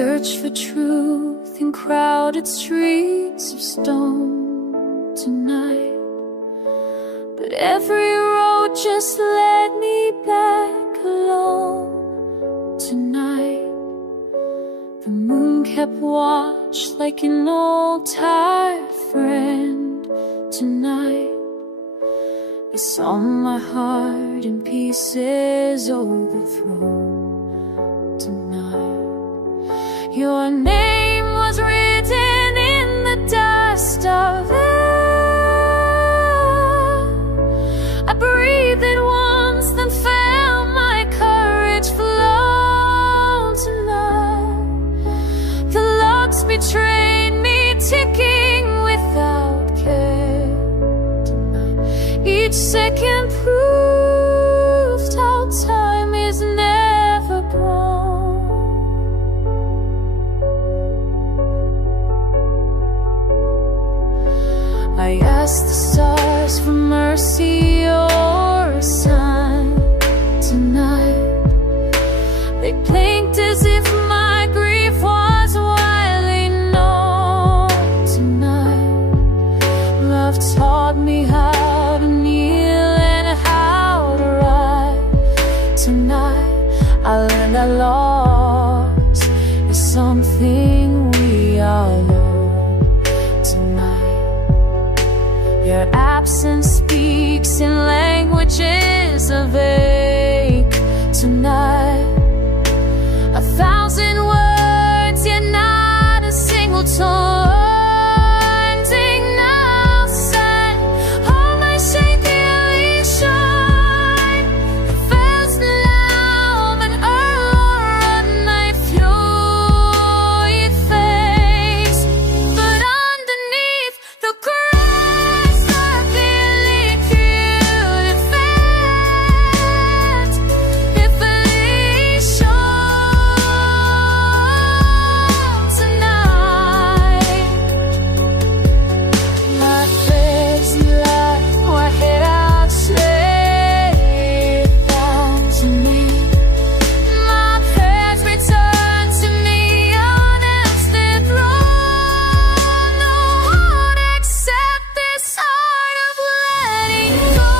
search for truth in crowded streets of stone tonight, but every road just led me back alone tonight. The moon kept watch like an old tired friend tonight. I saw my heart in pieces overthrown tonight. Your name was written in the dust of air. I breathed it once, then felt my courage flow tonight. The locks betrayed me, ticking without care tonight. Each second proved how time is never gone. I asked the stars for mercy or a sign tonight. They blinked as if my grief was widely known tonight. Love taught me how to kneel and how to rise tonight. I learned that loss is something we all owe tonight. Your absence speaks in languages of ache tonight. 1,000 words, yet not a single tone. Now set all my shame clearly shine. The first love and a knife through your face, but underneath the cries are clearly cute fat. If I show tonight, my face like what hit out straight down to me. My prayers return to me on empty throne. No one accept this heart of letting go.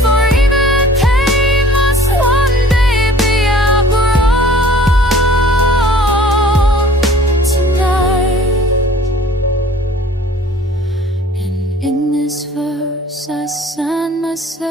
For even pain must one day be outgrown tonight. And in this verse I sign myself